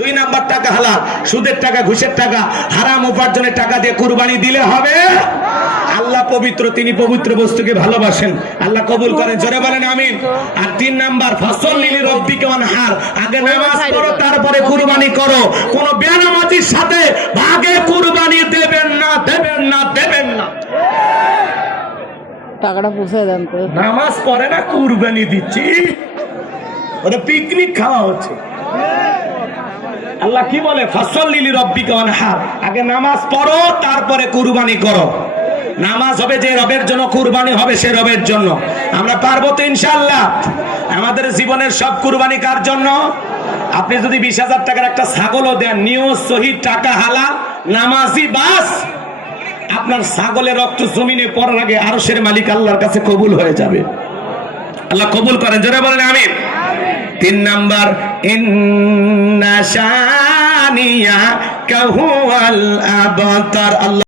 দুই নাম্বার টাকা হালাল, সুদের টাকা, ঘুষের টাকা, হারাম উপার্জনের টাকা দিয়ে কুরবানি দিলে হবে। আল্লাহ পবিত্র, তিনি পবিত্র বস্তুকে ভালোবাসেন, আল্লাহ কবুল করেন, জোরে বলেন আমিন। আর তিন নাম্বার ফাসল্লি লিরাব্বিকা ওয়ানহার, আগে নামাজ পড়ো তারপরে কুরবানি করো। কোন বেনামাজির সাথে ভাগে কুরবানি দেবেন না, দেবেন না, দেবেন না। টাকাটা পৌঁছে দেন তো। নামাজ পড়ে না কুরবানি দিচ্ছি, ওটা পিকনিক খাওয়া হচ্ছে। আল্লাহ কি বলে? ফাসল্লি লিরাব্বিকা ওয়ানহার, আগে নামাজ পড়ো তারপরে কুরবানি করো। নামাজ হবে যে রবের জন্য, কুরবানি হবে সে রবের জন্য। আমরা পারবো তো ইনশাআল্লাহ? আমাদের জীবনের সব কুরবানি কার জন্য? আপনি যদি 20,000 টাকার একটা ছাগলও দেন, নিয়ত সহিত, টাকা হালাল, নামাজি, বাস আপনার ছাগলের রক্ত জমিনে পড়ার আগে আরশের মালিক আল্লাহর কাছে কবুল হয়ে যাবে। আল্লাহ কবুল করেন, জোরে বলেন আমিন। তিন নাম্বার, ইন্না শানিয়া কাহুয়াল আবতার। আল্লাহ